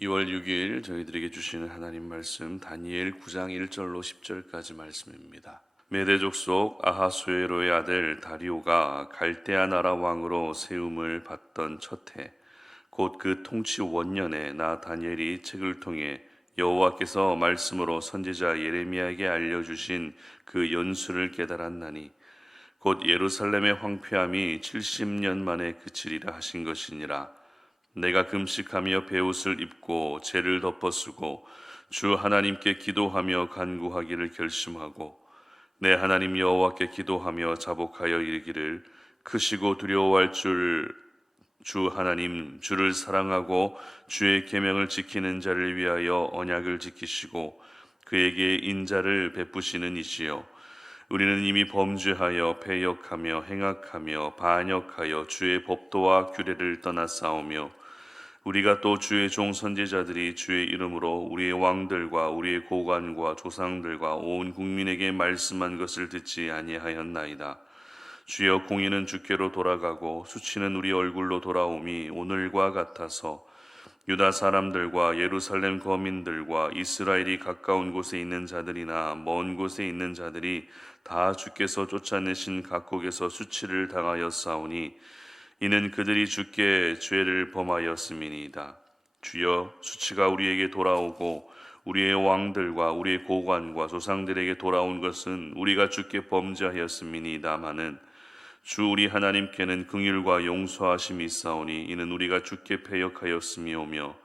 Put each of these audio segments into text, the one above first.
2월 6일 저희들에게 주시는 하나님 말씀 다니엘 9장 1절로 10절까지 말씀입니다. 메대 족속 아하수에로의 아들 다리오가 갈대아 나라 왕으로 세움을 받던 첫 해, 곧 그 통치 원년에 나 다니엘이 책을 통해 여호와께서 말씀으로 선지자 예레미야에게 알려주신 그 연수를 깨달았나니 곧 예루살렘의 황폐함이 70년 만에 그치리라 하신 것이니라. 내가 금식하며 베옷을 입고 죄를 덮어쓰고 주 하나님께 기도하며 간구하기를 결심하고 내 하나님 여호와께 기도하며 자복하여 이르기를 크시고 두려워할 주 하나님 주를 사랑하고 주의 계명을 지키는 자를 위하여 언약을 지키시고 그에게 인자를 베푸시는 이시여, 우리는 이미 범죄하여 패역하며 행악하며 반역하여 주의 법도와 규례를 떠나 싸우며 우리가 또 주의 종 선지자들이 주의 이름으로 우리의 왕들과 우리의 고관과 조상들과 온 국민에게 말씀한 것을 듣지 아니하였나이다. 주여, 공의는 주께로 돌아가고 수치는 우리 얼굴로 돌아옴이 오늘과 같아서 유다 사람들과 예루살렘 거민들과 이스라엘이 가까운 곳에 있는 자들이나 먼 곳에 있는 자들이 다 주께서 쫓아내신 각국에서 수치를 당하여 싸우니 이는 그들이 주께 죄를 범하였음이니이다. 주여, 수치가 우리에게 돌아오고 우리의 왕들과 우리의 고관과 조상들에게 돌아온 것은 우리가 주께 범죄하였음이니이다마는 주 우리 하나님께는 긍휼과 용서하심이 있사오니 이는 우리가 주께 패역하였음이오며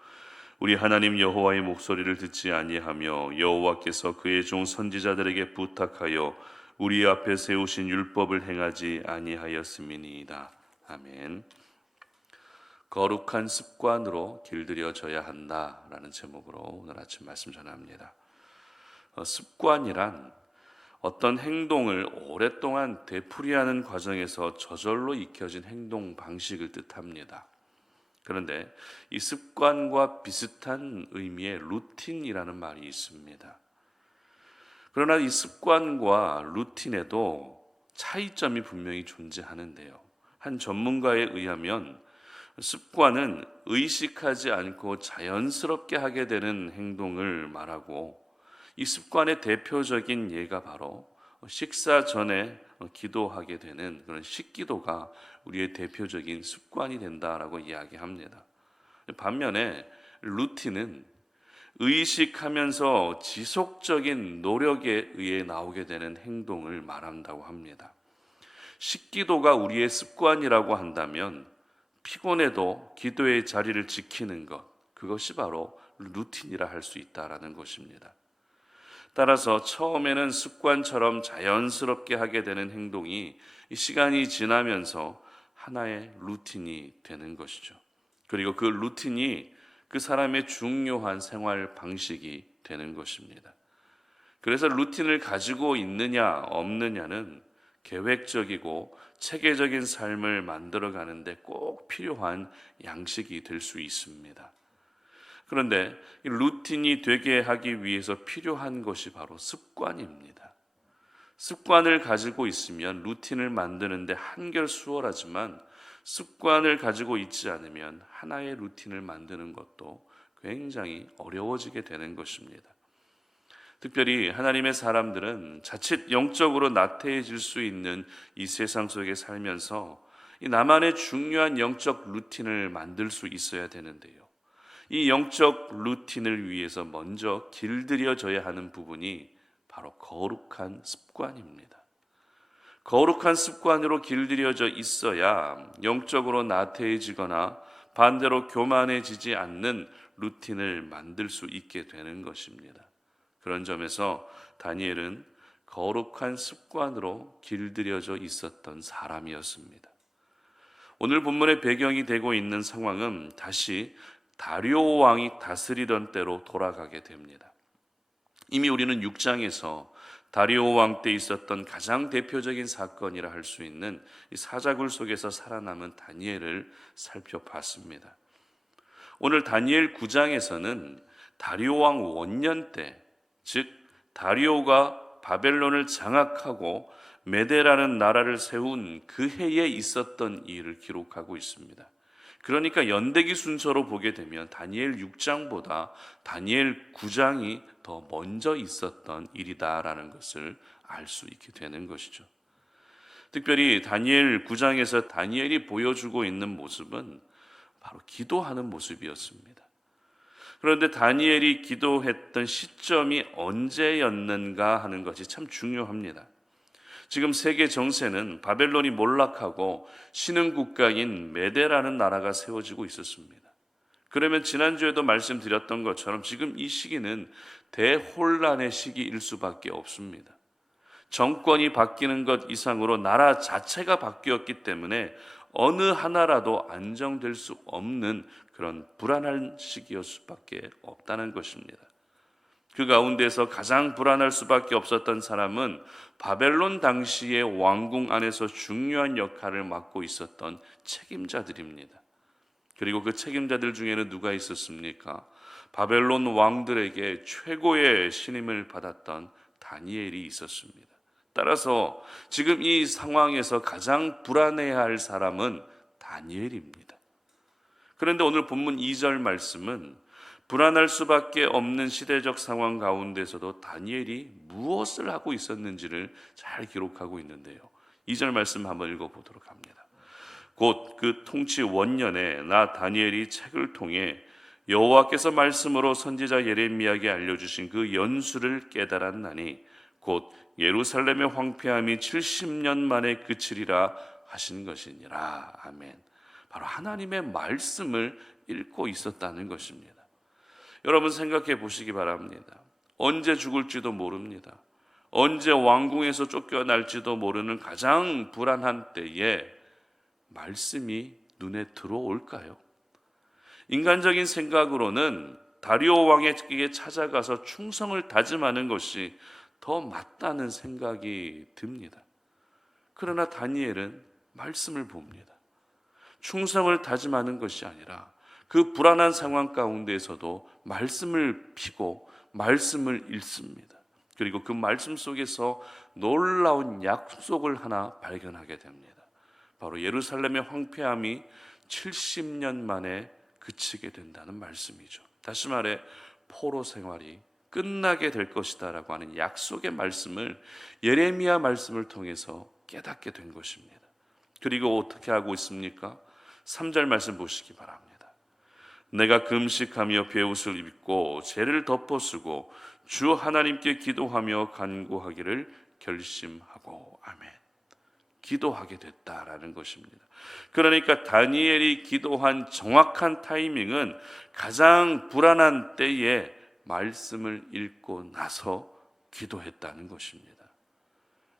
우리 하나님 여호와의 목소리를 듣지 아니하며 여호와께서 그의 종 선지자들에게 부탁하여 우리 앞에 세우신 율법을 행하지 아니하였음이니이다. 아멘. 거룩한 습관으로 길들여져야 한다라는 제목으로 오늘 아침 말씀 전합니다. 습관이란 어떤 행동을 오랫동안 되풀이하는 과정에서 저절로 익혀진 행동 방식을 뜻합니다. 그런데 이 습관과 비슷한 의미의 루틴이라는 말이 있습니다. 그러나 이 습관과 루틴에도 차이점이 분명히 존재하는데요. 한 전문가에 의하면 습관은 의식하지 않고 자연스럽게 하게 되는 행동을 말하고, 이 습관의 대표적인 예가 바로 식사 전에 기도하게 되는 그런 식기도가 우리의 대표적인 습관이 된다라고 이야기합니다. 반면에 루틴은 의식하면서 지속적인 노력에 의해 나오게 되는 행동을 말한다고 합니다. 식기도가 우리의 습관이라고 한다면 피곤해도 기도의 자리를 지키는 것, 그것이 바로 루틴이라 할 수 있다라는 것입니다. 따라서 처음에는 습관처럼 자연스럽게 하게 되는 행동이 시간이 지나면서 하나의 루틴이 되는 것이죠. 그리고 그 루틴이 그 사람의 중요한 생활 방식이 되는 것입니다. 그래서 루틴을 가지고 있느냐 없느냐는 계획적이고 체계적인 삶을 만들어가는데 꼭 필요한 양식이 될 수 있습니다. 그런데 이 루틴이 되게 하기 위해서 필요한 것이 바로 습관입니다. 습관을 가지고 있으면 루틴을 만드는데 한결 수월하지만 습관을 가지고 있지 않으면 하나의 루틴을 만드는 것도 굉장히 어려워지게 되는 것입니다. 특별히 하나님의 사람들은 자칫 영적으로 나태해질 수 있는 이 세상 속에 살면서 이 나만의 중요한 영적 루틴을 만들 수 있어야 되는데요. 이 영적 루틴을 위해서 먼저 길들여져야 하는 부분이 바로 거룩한 습관입니다. 거룩한 습관으로 길들여져 있어야 영적으로 나태해지거나 반대로 교만해지지 않는 루틴을 만들 수 있게 되는 것입니다. 그런 점에서 다니엘은 거룩한 습관으로 길들여져 있었던 사람이었습니다. 오늘 본문의 배경이 되고 있는 상황은 다시 다리오 왕이 다스리던 때로 돌아가게 됩니다. 이미 우리는 6장에서 다리오 왕 때 있었던 가장 대표적인 사건이라 할 수 있는 이 사자굴 속에서 살아남은 다니엘을 살펴봤습니다. 오늘 다니엘 9장에서는 다리오 왕 원년 때, 즉 다리오가 바벨론을 장악하고 메대라는 나라를 세운 그 해에 있었던 일을 기록하고 있습니다. 그러니까 연대기 순서로 보게 되면 다니엘 6장보다 다니엘 9장이 더 먼저 있었던 일이다라는 것을 알 수 있게 되는 것이죠. 특별히 다니엘 9장에서 다니엘이 보여주고 있는 모습은 바로 기도하는 모습이었습니다. 그런데 다니엘이 기도했던 시점이 언제였는가 하는 것이 참 중요합니다. 지금 세계 정세는 바벨론이 몰락하고 신흥 국가인 메데라는 나라가 세워지고 있었습니다. 그러면 지난주에도 말씀드렸던 것처럼 지금 이 시기는 대혼란의 시기일 수밖에 없습니다. 정권이 바뀌는 것 이상으로 나라 자체가 바뀌었기 때문에 어느 하나라도 안정될 수 없는 그런 불안한 시기일 수밖에 없다는 것입니다. 그 가운데서 가장 불안할 수밖에 없었던 사람은 바벨론 당시의 왕궁 안에서 중요한 역할을 맡고 있었던 책임자들입니다. 그리고 그 책임자들 중에는 누가 있었습니까? 바벨론 왕들에게 최고의 신임을 받았던 다니엘이 있었습니다. 따라서 지금 이 상황에서 가장 불안해야 할 사람은 다니엘입니다. 그런데 오늘 본문 2절 말씀은 불안할 수밖에 없는 시대적 상황 가운데서도 다니엘이 무엇을 하고 있었는지를 잘 기록하고 있는데요. 2절 말씀 한번 읽어보도록 합니다. 곧 그 통치 원년에 나 다니엘이 책을 통해 여호와께서 말씀으로 선지자 예레미야에게 알려주신 그 연수를 깨달았나니 곧 예루살렘의 황폐함이 70년 만에 그치리라 하신 것이니라. 아멘. 바로 하나님의 말씀을 읽고 있었다는 것입니다. 여러분 생각해 보시기 바랍니다. 언제 죽을지도 모릅니다. 언제 왕궁에서 쫓겨날지도 모르는 가장 불안한 때에 말씀이 눈에 들어올까요? 인간적인 생각으로는 다리오 왕에게 찾아가서 충성을 다짐하는 것이 더 맞다는 생각이 듭니다. 그러나 다니엘은 말씀을 봅니다. 충성을 다짐하는 것이 아니라 그 불안한 상황 가운데에서도 말씀을 피고 말씀을 읽습니다. 그리고 그 말씀 속에서 놀라운 약속을 하나 발견하게 됩니다. 바로 예루살렘의 황폐함이 70년 만에 그치게 된다는 말씀이죠. 다시 말해 포로 생활이 끝나게 될 것이다 라고 하는 약속의 말씀을 예레미야 말씀을 통해서 깨닫게 된 것입니다. 그리고 어떻게 하고 있습니까? 3절 말씀 보시기 바랍니다. 내가 금식하며 베옷을 입고 죄를 덮어쓰고 주 하나님께 기도하며 간구하기를 결심하고 아멘. 기도하게 됐다라는 것입니다. 그러니까 다니엘이 기도한 정확한 타이밍은 가장 불안한 때에 말씀을 읽고 나서 기도했다는 것입니다.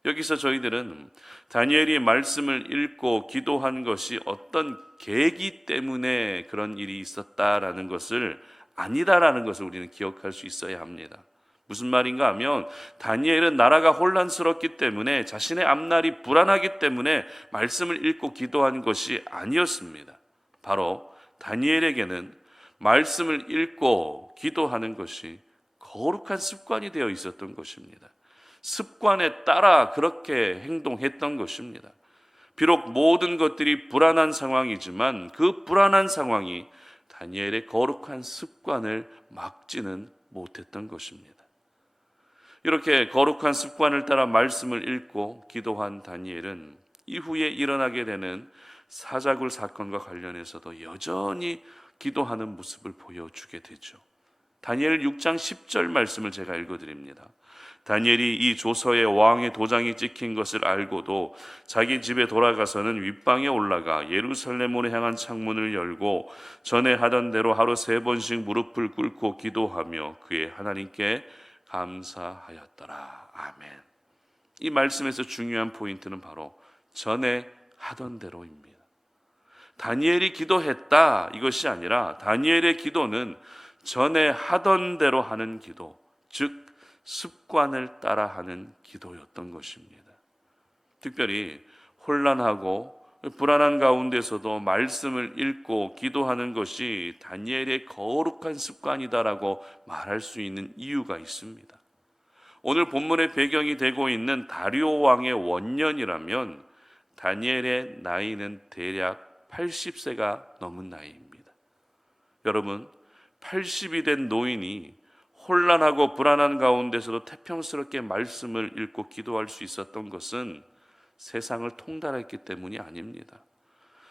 여기서 저희들은 다니엘이 말씀을 읽고 기도한 것이 어떤 계기 때문에 그런 일이 있었다라는 것을 아니다라는 것을 우리는 기억할 수 있어야 합니다. 무슨 말인가 하면 다니엘은 나라가 혼란스럽기 때문에 자신의 앞날이 불안하기 때문에 말씀을 읽고 기도한 것이 아니었습니다. 바로 다니엘에게는 말씀을 읽고 기도하는 것이 거룩한 습관이 되어 있었던 것입니다. 습관에 따라 그렇게 행동했던 것입니다. 비록 모든 것들이 불안한 상황이지만 그 불안한 상황이 다니엘의 거룩한 습관을 막지는 못했던 것입니다. 이렇게 거룩한 습관을 따라 말씀을 읽고 기도한 다니엘은 이후에 일어나게 되는 사자굴 사건과 관련해서도 여전히 기도하는 모습을 보여주게 되죠. 다니엘 6장 10절 말씀을 제가 읽어드립니다. 다니엘이 이 조서에 왕의 도장이 찍힌 것을 알고도 자기 집에 돌아가서는 윗방에 올라가 예루살렘으로 향한 창문을 열고 전에 하던 대로 하루 3번씩 무릎을 꿇고 기도하며 그의 하나님께 감사하였더라. 아멘. 이 말씀에서 중요한 포인트는 바로 전에 하던 대로입니다. 다니엘이 기도했다 이것이 아니라 다니엘의 기도는 전에 하던 대로 하는 기도, 즉 습관을 따라 하는 기도였던 것입니다. 특별히 혼란하고 불안한 가운데서도 말씀을 읽고 기도하는 것이 다니엘의 거룩한 습관이다라고 말할 수 있는 이유가 있습니다. 오늘 본문의 배경이 되고 있는 다리오 왕의 원년이라면 다니엘의 나이는 대략 80세가 넘은 나이입니다. 여러분, 80이 된 노인이 혼란하고 불안한 가운데서도 태평스럽게 말씀을 읽고 기도할 수 있었던 것은 세상을 통달했기 때문이 아닙니다.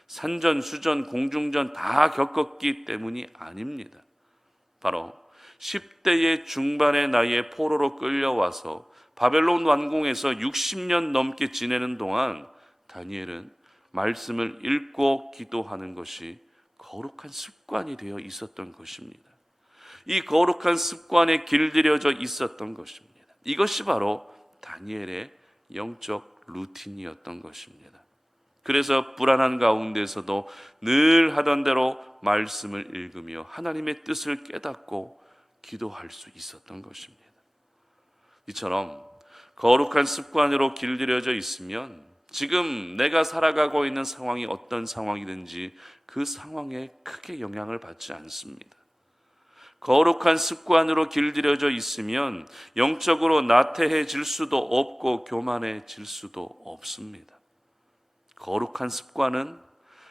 산전수전 공중전 다 겪었기 때문이 아닙니다. 바로 10대의 중반의 나이에 포로로 끌려와서 바벨론 왕궁에서 60년 넘게 지내는 동안 다니엘은 말씀을 읽고 기도하는 것이 거룩한 습관이 되어 있었던 것입니다. 이 거룩한 습관에 길들여져 있었던 것입니다. 이것이 바로 다니엘의 영적 루틴이었던 것입니다. 그래서 불안한 가운데서도 늘 하던 대로 말씀을 읽으며 하나님의 뜻을 깨닫고 기도할 수 있었던 것입니다. 이처럼 거룩한 습관으로 길들여져 있으면 지금 내가 살아가고 있는 상황이 어떤 상황이든지 그 상황에 크게 영향을 받지 않습니다. 거룩한 습관으로 길들여져 있으면 영적으로 나태해질 수도 없고 교만해질 수도 없습니다. 거룩한 습관은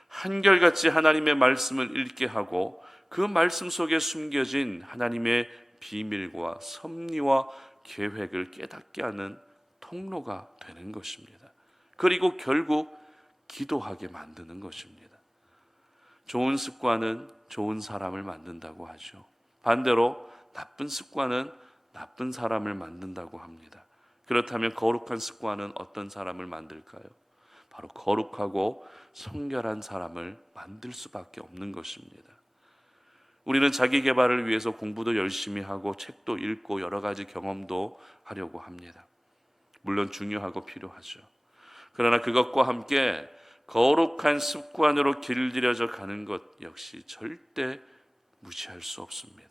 한결같이 하나님의 말씀을 읽게 하고 그 말씀 속에 숨겨진 하나님의 비밀과 섭리와 계획을 깨닫게 하는 통로가 되는 것입니다. 그리고 결국 기도하게 만드는 것입니다. 좋은 습관은 좋은 사람을 만든다고 하죠. 반대로 나쁜 습관은 나쁜 사람을 만든다고 합니다. 그렇다면 거룩한 습관은 어떤 사람을 만들까요? 바로 거룩하고 성결한 사람을 만들 수밖에 없는 것입니다. 우리는 자기 개발을 위해서 공부도 열심히 하고 책도 읽고 여러 가지 경험도 하려고 합니다. 물론 중요하고 필요하죠. 그러나 그것과 함께 거룩한 습관으로 길들여져 가는 것 역시 절대 무시할 수 없습니다.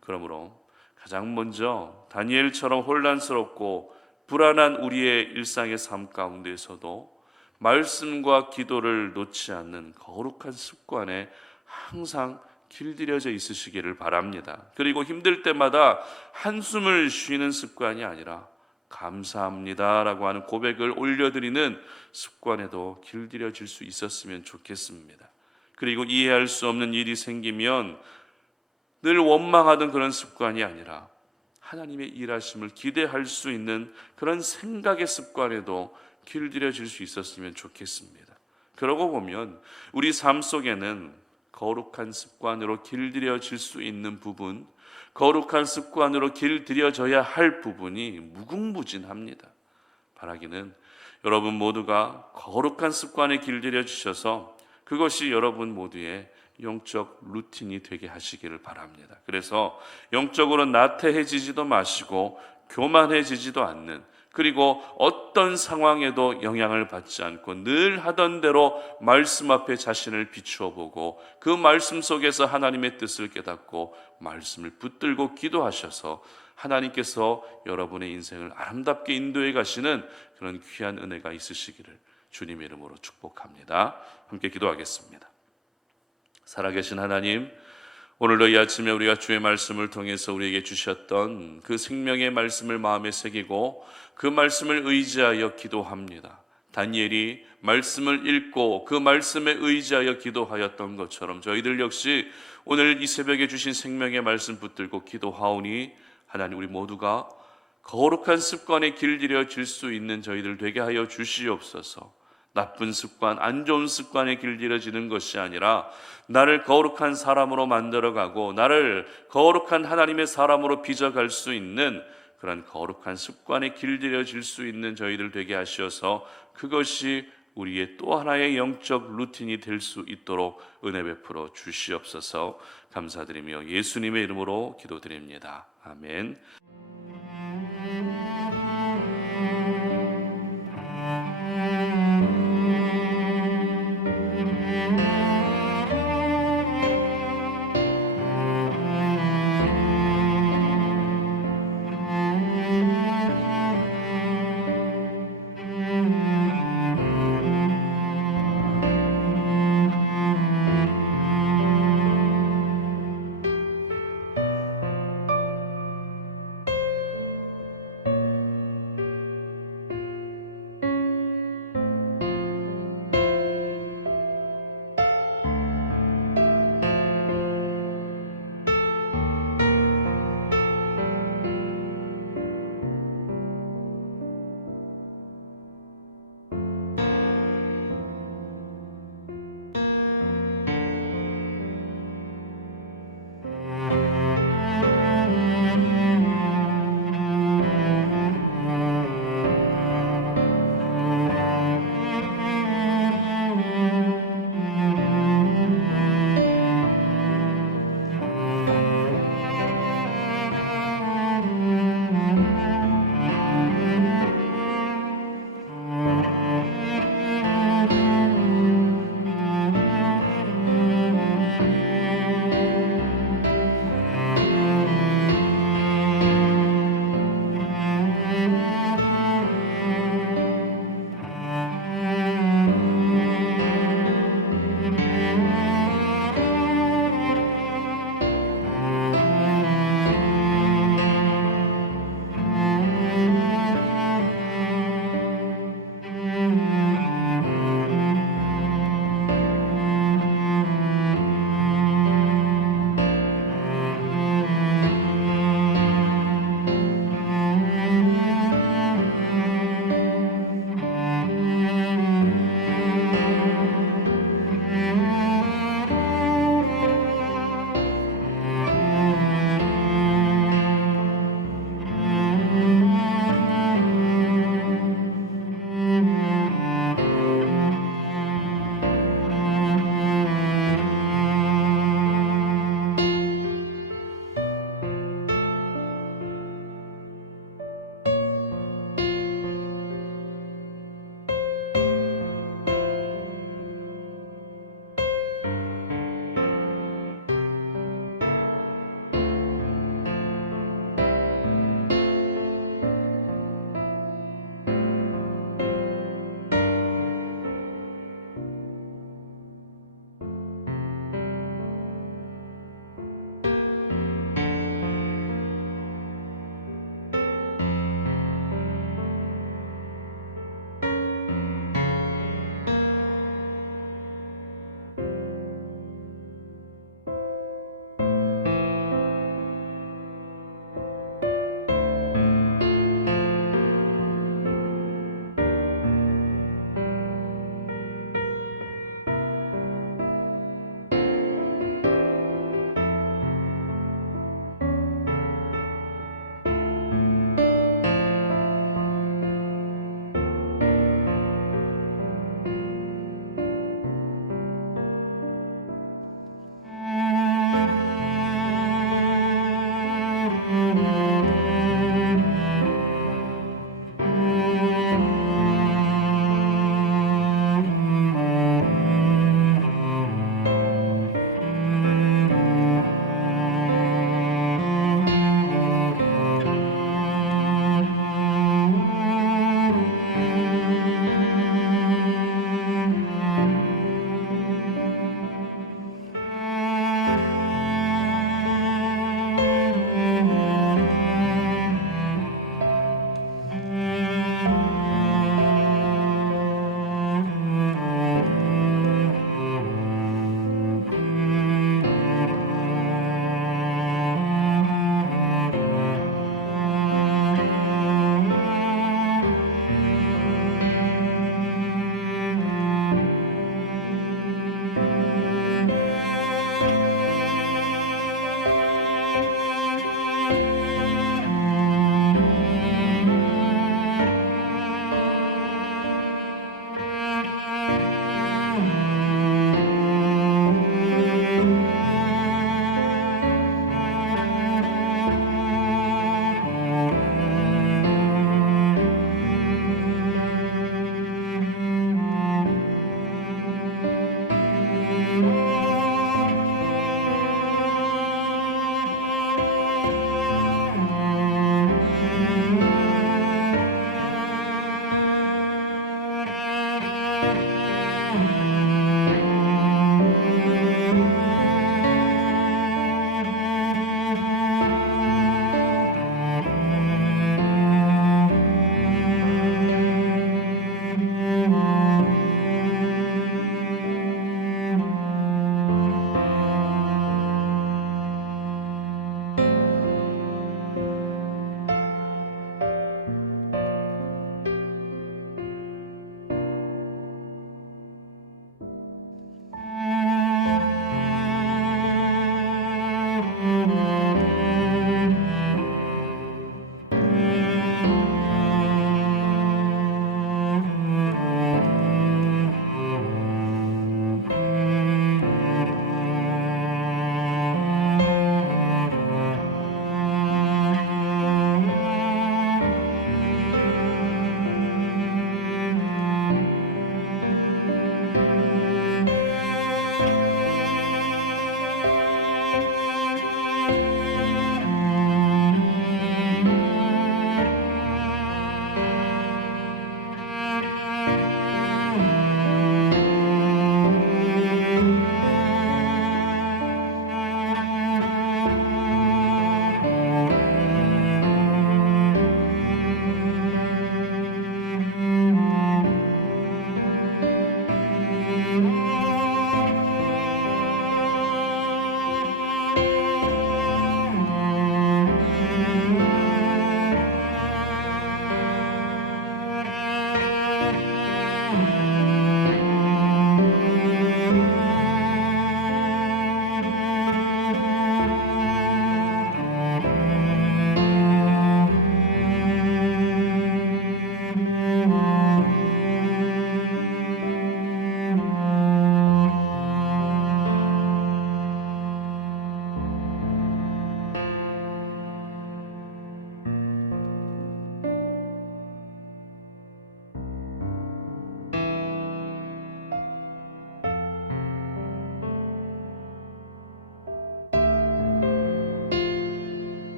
그러므로 가장 먼저 다니엘처럼 혼란스럽고 불안한 우리의 일상의 삶 가운데서도 말씀과 기도를 놓지 않는 거룩한 습관에 항상 길들여져 있으시기를 바랍니다. 그리고 힘들 때마다 한숨을 쉬는 습관이 아니라 감사합니다라고 하는 고백을 올려드리는 습관에도 길들여질 수 있었으면 좋겠습니다. 그리고 이해할 수 없는 일이 생기면 늘 원망하던 그런 습관이 아니라 하나님의 일하심을 기대할 수 있는 그런 생각의 습관에도 길들여질 수 있었으면 좋겠습니다. 그러고 보면 우리 삶 속에는 거룩한 습관으로 길들여질 수 있는 부분, 거룩한 습관으로 길들여져야 할 부분이 무궁무진합니다. 바라기는 여러분 모두가 거룩한 습관에 길들여지셔서 그것이 여러분 모두의 영적 루틴이 되게 하시기를 바랍니다. 그래서 영적으로 나태해지지도 마시고 교만해지지도 않는, 그리고 어떤 상황에도 영향을 받지 않고 늘 하던 대로 말씀 앞에 자신을 비추어 보고 그 말씀 속에서 하나님의 뜻을 깨닫고 말씀을 붙들고 기도하셔서 하나님께서 여러분의 인생을 아름답게 인도해 가시는 그런 귀한 은혜가 있으시기를 주님의 이름으로 축복합니다. 함께 기도하겠습니다. 살아계신 하나님, 오늘도 이 아침에 우리가 주의 말씀을 통해서 우리에게 주셨던 그 생명의 말씀을 마음에 새기고 그 말씀을 의지하여 기도합니다. 다니엘이 말씀을 읽고 그 말씀에 의지하여 기도하였던 것처럼 저희들 역시 오늘 이 새벽에 주신 생명의 말씀 붙들고 기도하오니 하나님, 우리 모두가 거룩한 습관에 길들여질 수 있는 저희들 되게 하여 주시옵소서. 나쁜 습관, 안 좋은 습관에 길들여지는 것이 아니라 나를 거룩한 사람으로 만들어가고 나를 거룩한 하나님의 사람으로 빚어갈 수 있는 그런 거룩한 습관에 길들여질 수 있는 저희들 되게 하셔서 그것이 우리의 또 하나의 영적 루틴이 될 수 있도록 은혜 베풀어 주시옵소서. 감사드리며 예수님의 이름으로 기도드립니다. 아멘.